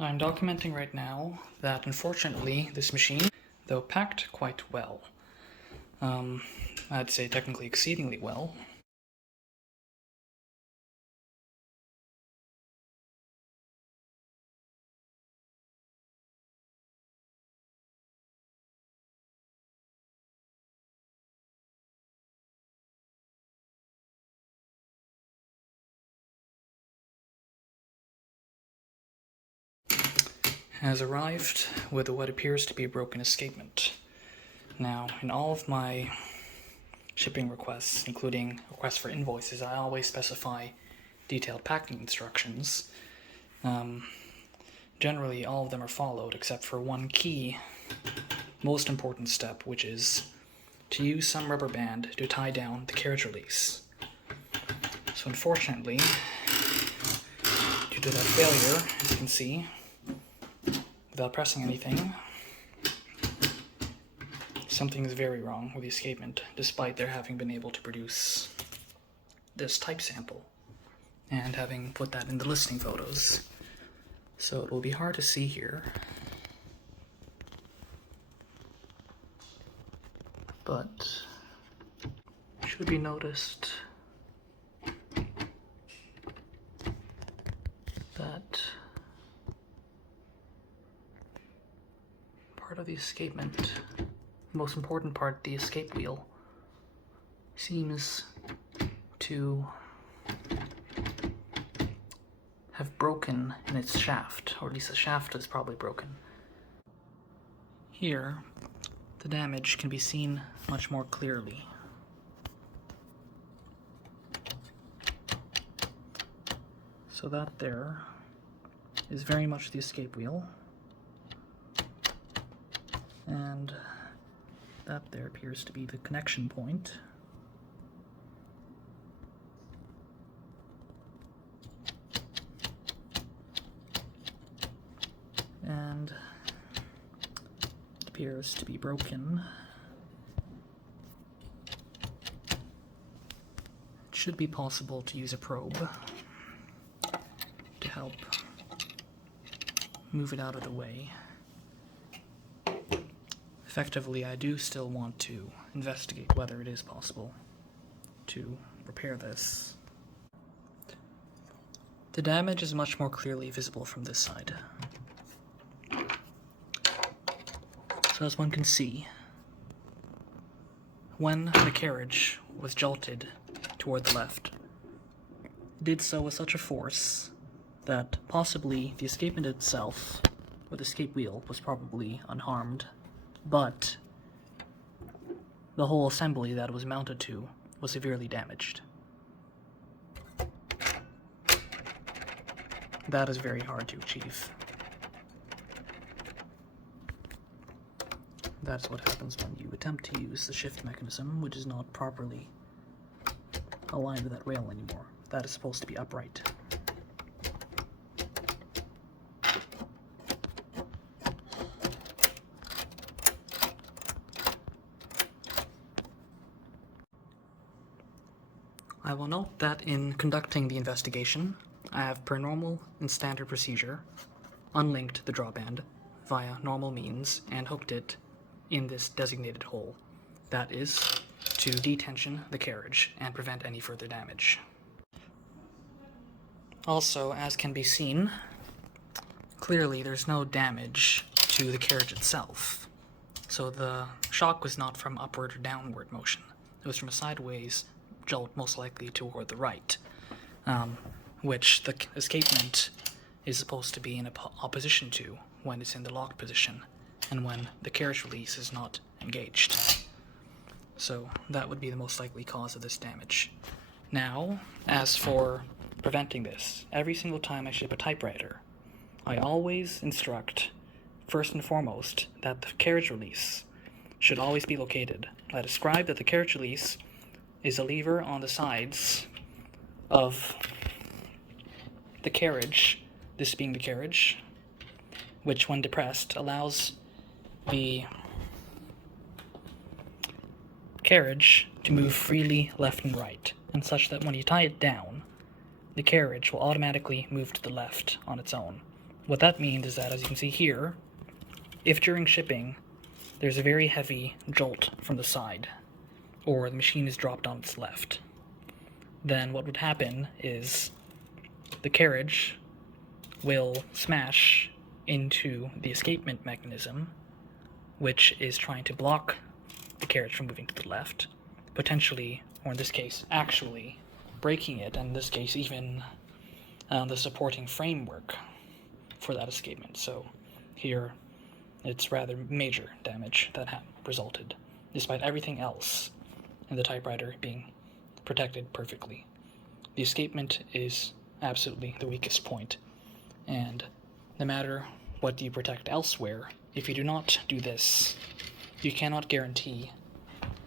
I'm documenting right now that unfortunately this machine, though packed quite well, I'd say technically exceedingly well, has arrived with what appears to be a broken escapement. Now, in all of my shipping requests, including requests for invoices, I always specify detailed packing instructions. Generally, all of them are followed, except for one key, most important step, which is to use some rubber band to tie down the carriage release. So unfortunately, due to that failure, as you can see, without pressing anything, something is very wrong with the escapement, despite their having been able to produce this type sample and having put that in the listing photos. So it will be hard to see here, but it should be noticed that part of the escapement, the most important part, the escape wheel, seems to have broken in its shaft, or at least the shaft is probably broken. Here, the damage can be seen much more clearly. So that there is very much the escape wheel, and that there appears to be the connection point. And it appears to be broken. It should be possible to use a probe to help move it out of the way. Effectively, I do still want to investigate whether it is possible to repair this. The damage is much more clearly visible from this side. So as one can see, when the carriage was jolted toward the left, it did so with such a force that possibly the escapement itself, or the escape wheel, was probably unharmed, but the whole assembly that it was mounted to was severely damaged. That is very hard to achieve. That's what happens when you attempt to use the shift mechanism, which is not properly aligned with that rail anymore. That is supposed to be upright. I will note that in conducting the investigation, I have, per normal and standard procedure, unlinked the drawband via normal means and hooked it in this designated hole. That is to detension the carriage and prevent any further damage. Also, as can be seen, clearly there's no damage to the carriage itself. So the shock was not from upward or downward motion. It was from a sideways jolt, most likely toward the right, which the escapement is supposed to be in opposition to when it's in the locked position and when the carriage release is not engaged. So that would be the most likely cause of this damage. Now, as for preventing this, every single time I ship a typewriter, I always instruct, first and foremost, that the carriage release should always be located. I describe that the carriage release is a lever on the sides of the carriage, this being the carriage, which when depressed allows the carriage to move freely left and right, and such that when you tie it down, the carriage will automatically move to the left on its own. What that means is that, as you can see here, if during shipping there's a very heavy jolt from the side, or the machine is dropped on its left, then what would happen is the carriage will smash into the escapement mechanism, which is trying to block the carriage from moving to the left, potentially, or in this case, actually breaking it, and in this case even the supporting framework for that escapement. So here it's rather major damage that resulted, despite everything else in the typewriter being protected perfectly. The escapement is absolutely the weakest point, and no matter what you protect elsewhere, if you do not do this, you cannot guarantee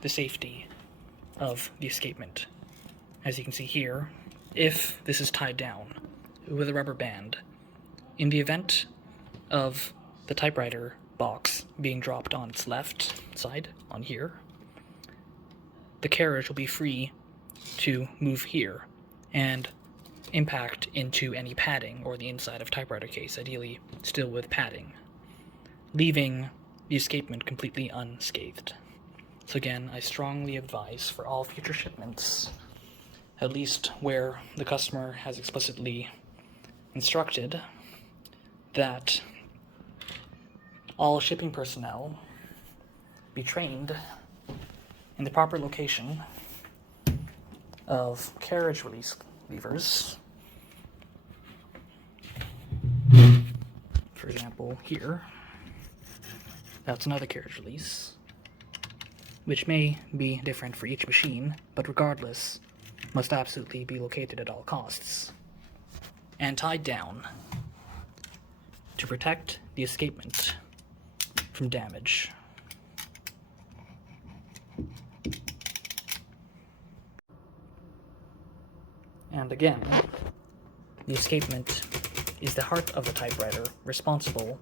the safety of the escapement. As you can see here, if this is tied down with a rubber band, in the event of the typewriter box being dropped on its left side, on here, the carriage will be free to move here and impact into any padding or the inside of typewriter case, ideally still with padding, leaving the escapement completely unscathed. So again, I strongly advise for all future shipments, at least where the customer has explicitly instructed that all shipping personnel be trained in the proper location of carriage release levers. For example, here, that's another carriage release, which may be different for each machine, but regardless, must absolutely be located at all costs and tied down to protect the escapement from damage. And again, the escapement is the heart of the typewriter, responsible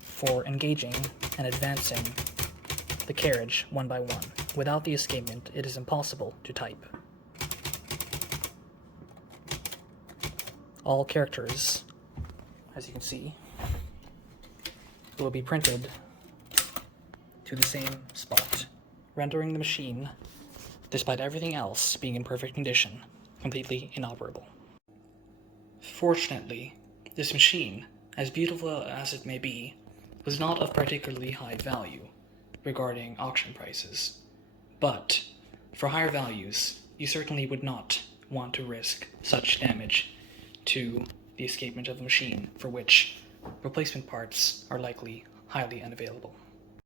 for engaging and advancing the carriage one by one. Without the escapement, it is impossible to type. All characters, as you can see, will be printed to the same spot, rendering the machine, despite everything else being in perfect condition, completely inoperable. Fortunately, this machine, as beautiful as it may be, was not of particularly high value regarding auction prices, but for higher values, you certainly would not want to risk such damage to the escapement of the machine, for which replacement parts are likely highly unavailable.